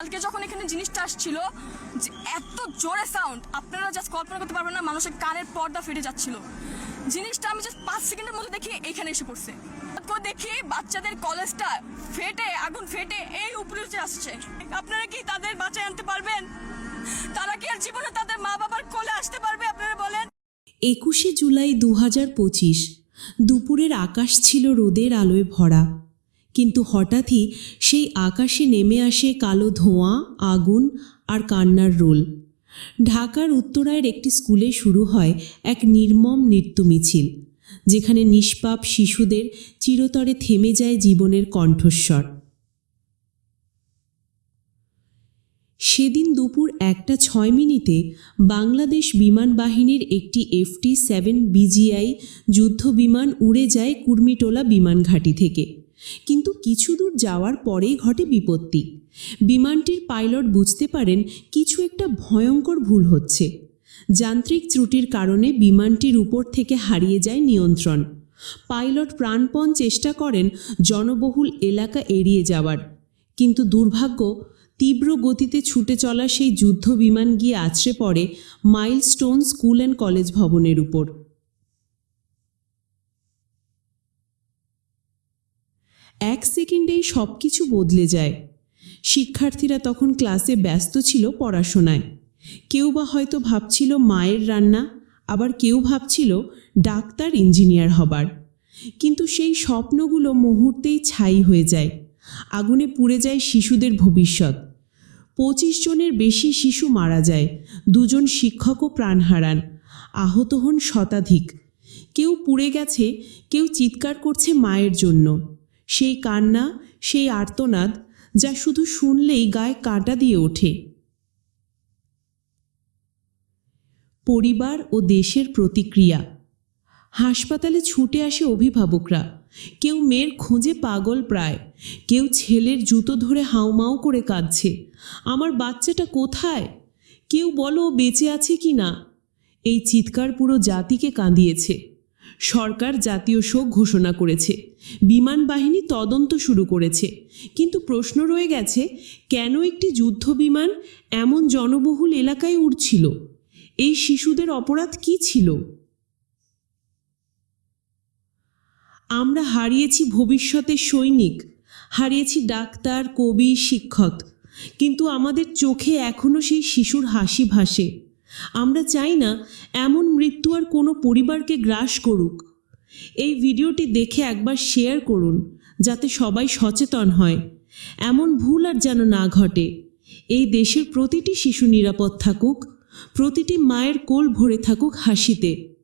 কালকে যখন এখানে জিনিসটা আসছিল যে এত জোরে সাউন্ড আপনারা জাস্ট কল্পনা করতে পারবেন না মানুষের কানের পর্দা ফেটে যাচ্ছিল। জিনিসটা আমি জাস্ট পাঁচ সেকেন্ডের মধ্যে দেখি এখানে এসে পড়ছে। দেখি বাচ্চাদের কলেজটা ফেটে, আগুন ফেটে এই উপরে উঠে আসছে। আপনারা কি তাদের বাঁচায় আনতে পারবেন? তারা কি আর জীবনে তাদের মা বাবার কোলে আসতে পারবে, আপনারা বলেন? একুশে জুলাই দু হাজার পঁচিশ, দুপুরের আকাশ ছিল রোদের আলোয় ভরা। কিন্তু হঠাৎই সেই আকাশে নেমে আসে কালো ধোঁয়া, আগুন আর কান্নার রোল। ঢাকার উত্তরায়ের একটি স্কুলে শুরু হয় এক নির্মম নৃত্য মিছিল, যেখানে নিষ্পাপ শিশুদের চিরতরে থেমে যায় জীবনের কণ্ঠস্বর। সেদিন দুপুর একটা ছয় মিনিটে বাংলাদেশ বিমান বাহিনীর একটি এফটি সেভেন বিজিআই যুদ্ধ বিমান উড়ে যায় কুর্মিটোলা বিমান ঘাঁটি থেকে। কিন্তু কিছু দূর যাওয়ার পরেই ঘটে বিপত্তি। বিমানটির পাইলট বুঝতে পারেন কিছু একটা ভয়ঙ্কর ভুল হচ্ছে। যান্ত্রিক ত্রুটির কারণে বিমানটির উপর থেকে হারিয়ে যায় নিয়ন্ত্রণ। পাইলট প্রাণপণ চেষ্টা করেন জনবহুল এলাকা এড়িয়ে যাওয়ার। কিন্তু দুর্ভাগ্য, তীব্র গতিতে ছুটে চলা সেই যুদ্ধ বিমান গিয়ে আছড়ে পড়ে মাইলস্টোন স্কুল অ্যান্ড কলেজ ভবনের উপর। এক সেকেন্ডেই সব কিছু বদলে যায়। শিক্ষার্থীরা তখন ক্লাসে ব্যস্ত ছিল পড়াশোনায়। কেউ বা হয়তো ভাবছিল মায়ের রান্না, আবার কেউ ভাবছিল ডাক্তার, ইঞ্জিনিয়ার হবার। কিন্তু সেই স্বপ্নগুলো মুহূর্তেই ছাই হয়ে যায়। আগুনে পুড়ে যায় শিশুদের ভবিষ্যৎ। পঁচিশ জনের বেশি শিশু মারা যায়, দুজন শিক্ষকও প্রাণ হারান, আহত হন শতাধিক। কেউ পুড়ে গেছে, কেউ চিৎকার করছে মায়ের জন্য। সেই কান্না, সেই আর্তনাদ যা শুধু শুনলেই গায়ে কাঁটা দিয়ে ওঠে। পরিবার ও দেশের প্রতিক্রিয়া। হাসপাতালে ছুটে আসে অভিভাবকরা। কেউ মেয়ের খোঁজে পাগল প্রায়। কেউ ছেলের জুতো ধরে হাউমাউ করে কাঁদছে। আমার বাচ্চাটা কোথায়? কেউ বলো বেঁচে আছে কি না? এই চিৎকার পুরো জাতিকে কাঁদিয়েছে। সরকার জাতীয় শোক ঘোষণা করেছে। বিমান বাহিনী তদন্ত শুরু করেছে। কিন্তু প্রশ্ন রয়ে গেছে, কেন একটি যুদ্ধ বিমান এমন জনবহুল এলাকায় উড়ছিল? এই শিশুদের অপরাধ কি ছিল? আমরা হারিয়েছি ভবিষ্যতের সৈনিক, হারিয়েছি ডাক্তার, কবি, শিক্ষক, কিন্তু আমাদের চোখে এখনও সেই শিশুর হাসি ভাসে। আমরা চাই না এমন মৃত্যু আর কোনো পরিবারকে গ্রাস করুক। এই ভিডিওটি দেখে একবার শেয়ার করুন, যাতে সবাই সচেতন হয়। এমন ভুল আর যেন না ঘটে। এই দেশের প্রতিটি শিশু নিরাপদ থাকুক, প্রতিটি মায়ের কোল ভরে থাকুক হাসিতে।